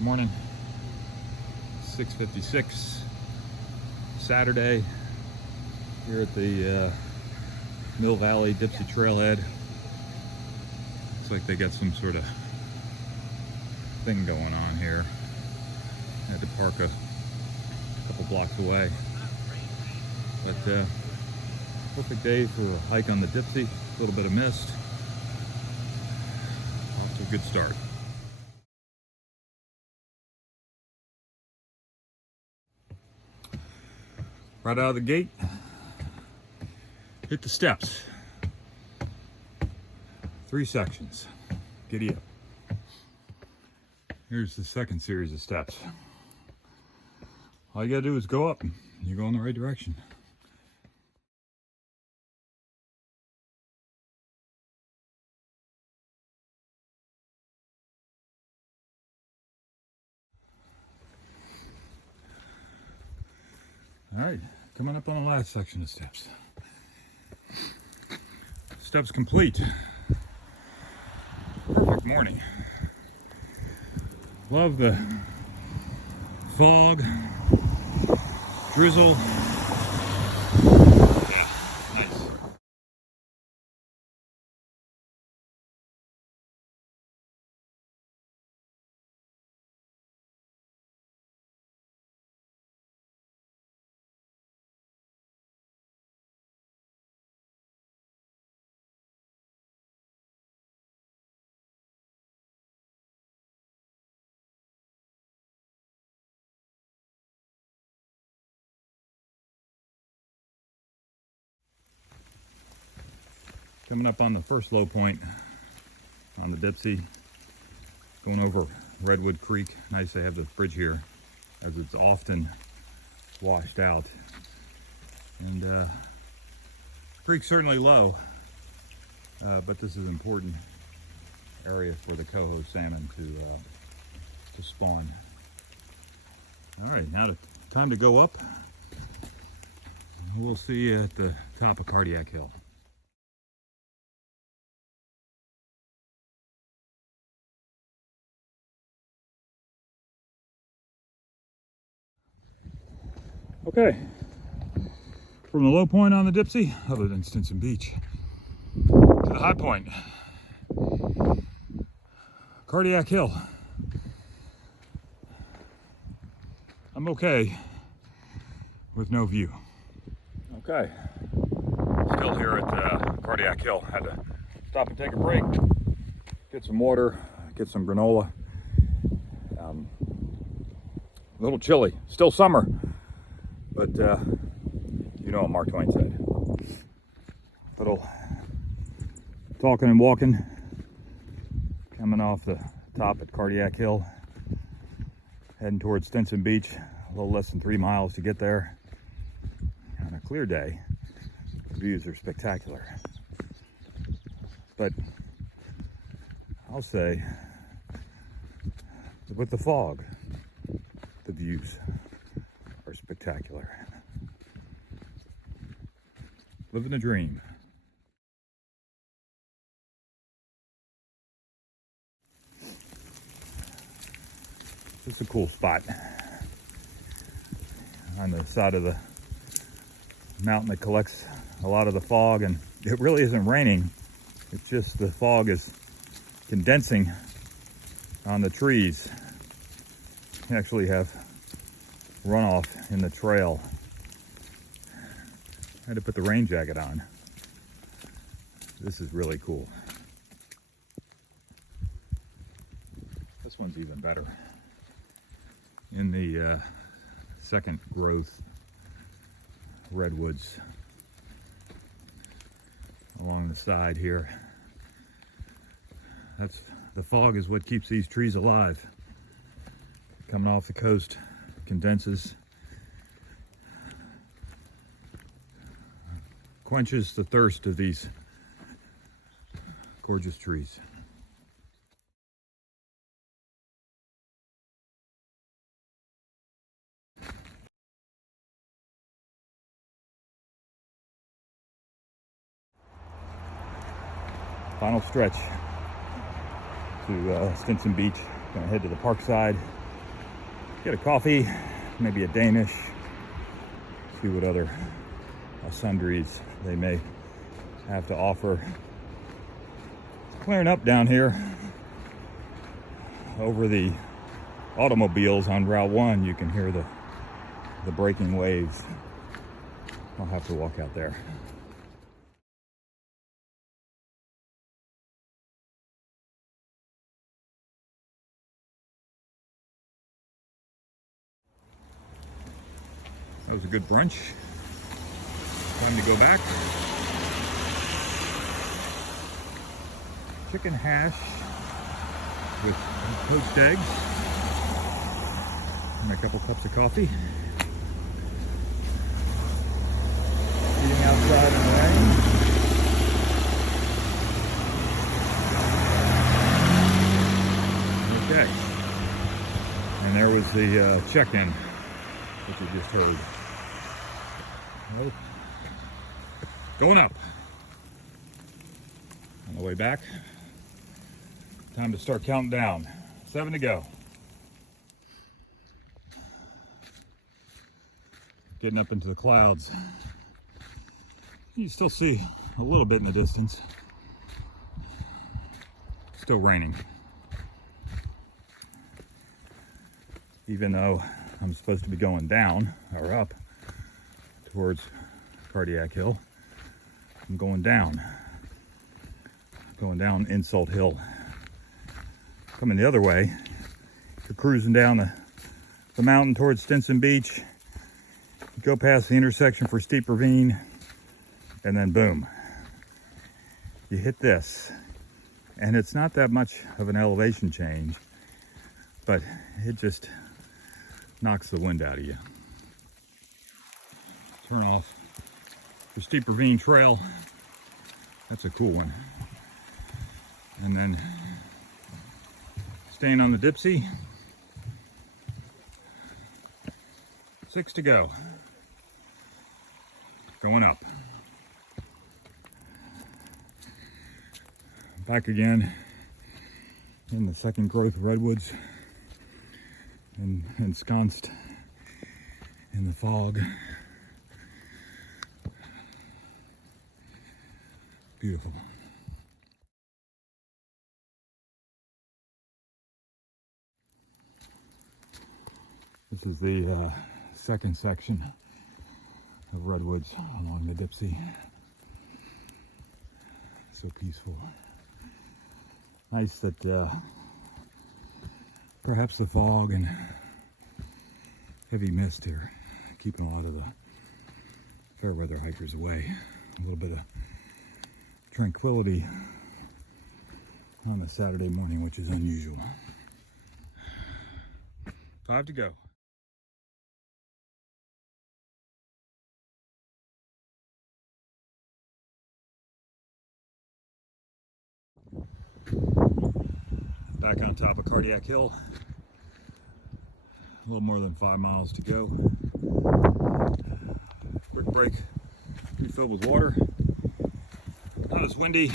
Good morning. 6:56 Saturday here at the Mill Valley Dipsea trailhead. Looks like they got some sort of thing going on here. I had to park a couple blocks away, but perfect day for a hike on the Dipsea. A little bit of mist. Off to a good start. Right out of the gate, hit the steps. 3 sections. Giddy up. Here's the second series of steps. All you gotta do is go up. You go in the right direction. All right, coming up on the last section of steps. Steps complete. Perfect morning. Love the fog, drizzle. Yeah, nice. Coming up on the first low point on the Dipsea, going over Redwood Creek. Nice they have this bridge here, as it's often washed out. And the creek's certainly low, but this is an important area for the coho salmon to spawn. All right, now time to go up. We'll see you at the top of Cardiac Hill. Okay, from the low point on the Dipsea, other than Stinson Beach, to the high point, Cardiac Hill. I'm okay with no view. Okay, still here at Cardiac Hill. Had to stop and take a break, get some water, get some granola. A little chilly, still summer. But you know what Mark Twain said. Little talking and walking, coming off the top at Cardiac Hill, heading towards Stinson Beach. A little less than 3 miles to get there. On a clear day, the views are spectacular. But I'll say, with the fog, the views are spectacular. Living a dream. It's a cool spot on the side of the mountain that collects a lot of the fog, and it really isn't raining. It's just the fog is condensing on the trees. You actually have runoff in the trail. I had to put the rain jacket on. This is really cool. This one's even better. In the second growth redwoods along the side here. The fog is what keeps these trees alive. Coming off the coast, condenses, quenches the thirst of these gorgeous trees. Final stretch to Stinson Beach. Gonna head to the park side, get a coffee, maybe a Danish, see what other sundries they may have to offer. It's clearing up down here over the automobiles on Route 1. You can hear the breaking waves. I'll have to walk out there. That was a good brunch. Time to go back. Chicken hash with poached eggs and a couple cups of coffee. Eating outside in the rain. Okay. And there was the check-in, which you just heard. Well, going up. On the way back, time to start counting down. 7 to go. Getting up into the clouds. You still see a little bit in the distance. Still raining. Even though I'm supposed to be going down or up towards Cardiac Hill, I'm going down. Going down Insult Hill. Coming the other way, you're cruising down the mountain towards Stinson Beach. You go past the intersection for Steep Ravine, and then boom, you hit this. And it's not that much of an elevation change, but it just knocks the wind out of you. Turn off the Steep Ravine Trail. That's a cool one. And then staying on the Dipsea. 6 to go. Going up. Back again in the second growth redwoods and ensconced in the fog. Beautiful. This is the second section of redwoods along the Dipsea. So peaceful. Nice that perhaps the fog and heavy mist here keeping a lot of the fair weather hikers away. A little bit of tranquility on a Saturday morning, which is unusual. 5 to go. Back on top of Cardiac Hill. A little more than 5 miles to go. Quick break, refilled with water. Not as windy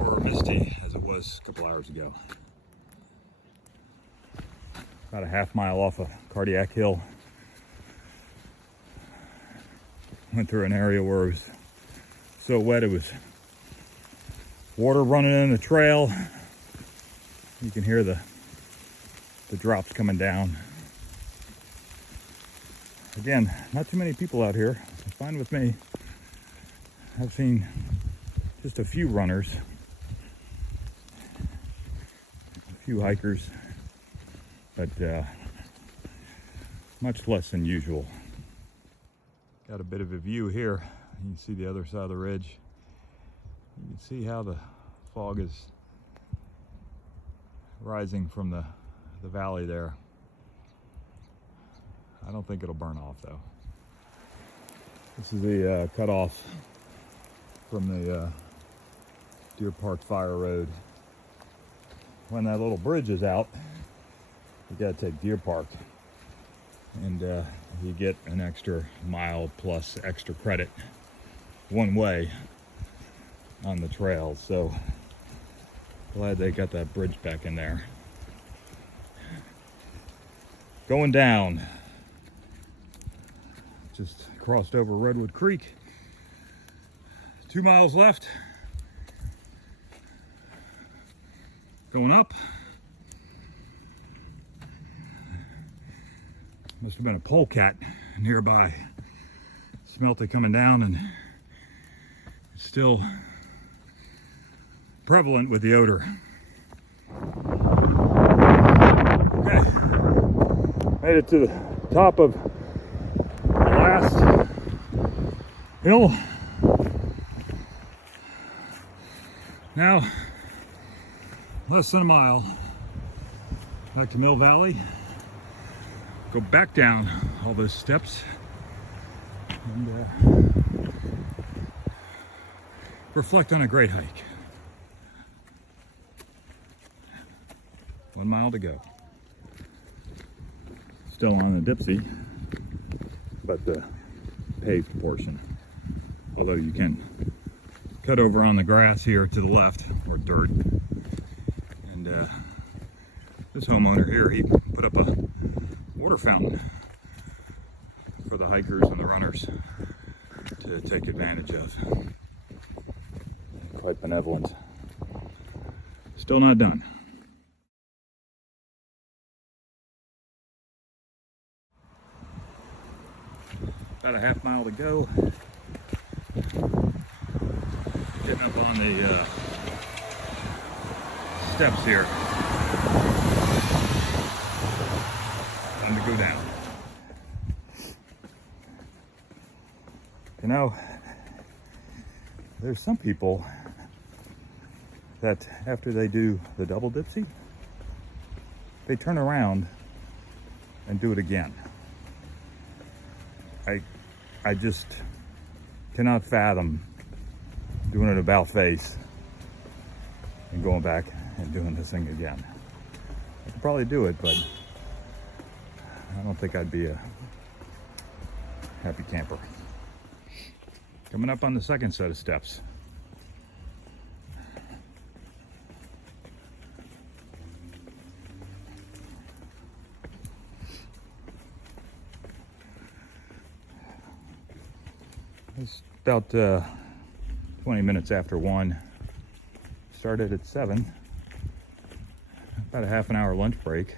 or misty as it was a couple hours ago. About a half mile off of Cardiac Hill. Went through an area where it was so wet it was water running in the trail. You can hear the drops coming down. Again, not too many people out here. It's fine with me. I've seen just a few runners, a few hikers, but much less than usual. Got a bit of a view here. You can see the other side of the ridge. You can see how the fog is rising from the valley there. I don't think it'll burn off though. This is the cutoff from the Deer Park Fire Road. When that little bridge is out, you gotta take Deer Park, and you get an extra mile plus extra credit one way on the trail. So glad they got that bridge back in there. going down. Just crossed over Redwood Creek. 2 miles left. Going up. Must have been a polecat nearby. Smelt it coming down, and it's still prevalent with the odor. Okay, made it to the top of the last hill. Now, less than a mile back to Mill Valley. Go back down all those steps and reflect on a great hike. 1 mile to go. Still on the Dipsea, but the paved portion. Although you can cut over on the grass here to the left, or dirt. And this homeowner here, he put up a water fountain for the hikers and the runners to take advantage of. Quite benevolent. Still not done. About a half mile to go. Getting up on the steps here. Time to go down. You know, there's some people that after they do the double Dipsea, they turn around and do it again. I just cannot fathom doing an about face and going back and doing this thing again. I could probably do it, but I don't think I'd be a happy camper. Coming up on the second set of steps. It's about 20 minutes after 1. Started at 7. About a half an hour lunch break.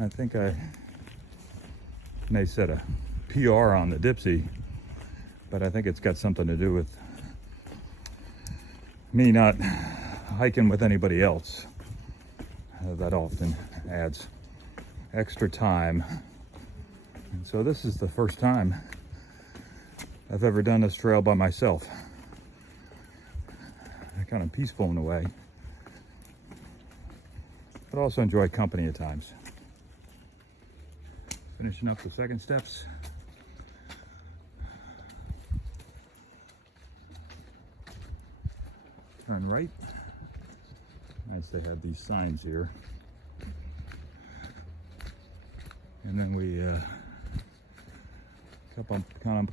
I think I may set a PR on the Dipsea, but I think it's got something to do with me not hiking with anybody else. That often adds extra time. And so this is the first time I've ever done this trail by myself. Kind of peaceful in a way, but also enjoy company at times. Finishing up the second steps. Turn right. Nice they have these signs here. And then we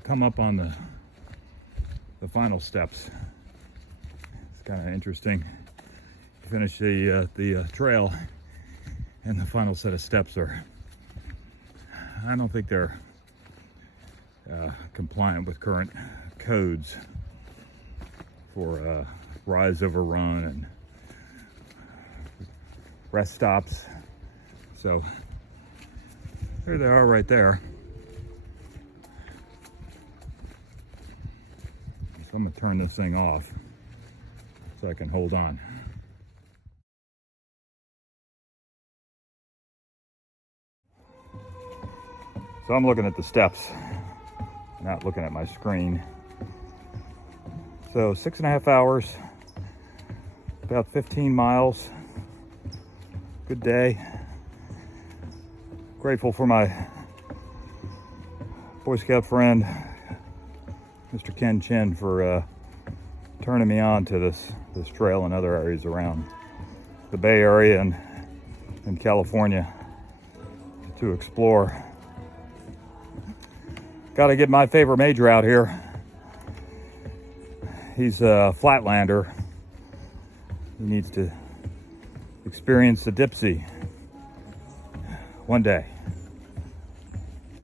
come up on the final steps. It's kind of interesting. You finish the trail, and the final set of steps are, I don't think they're compliant with current codes for rise over run and rest stops. So there they are right there. So I'm gonna turn this thing off so I can hold on. So I'm looking at the steps, not looking at my screen. So 6.5 hours, about 15 miles. Good day. Grateful for my Boy Scout friend, Mr. Ken Chin, for turning me on to this trail and other areas around the Bay Area and in California to explore. Got to get my favorite major out here. He's a flatlander. He needs to experience the Dipsea. One day.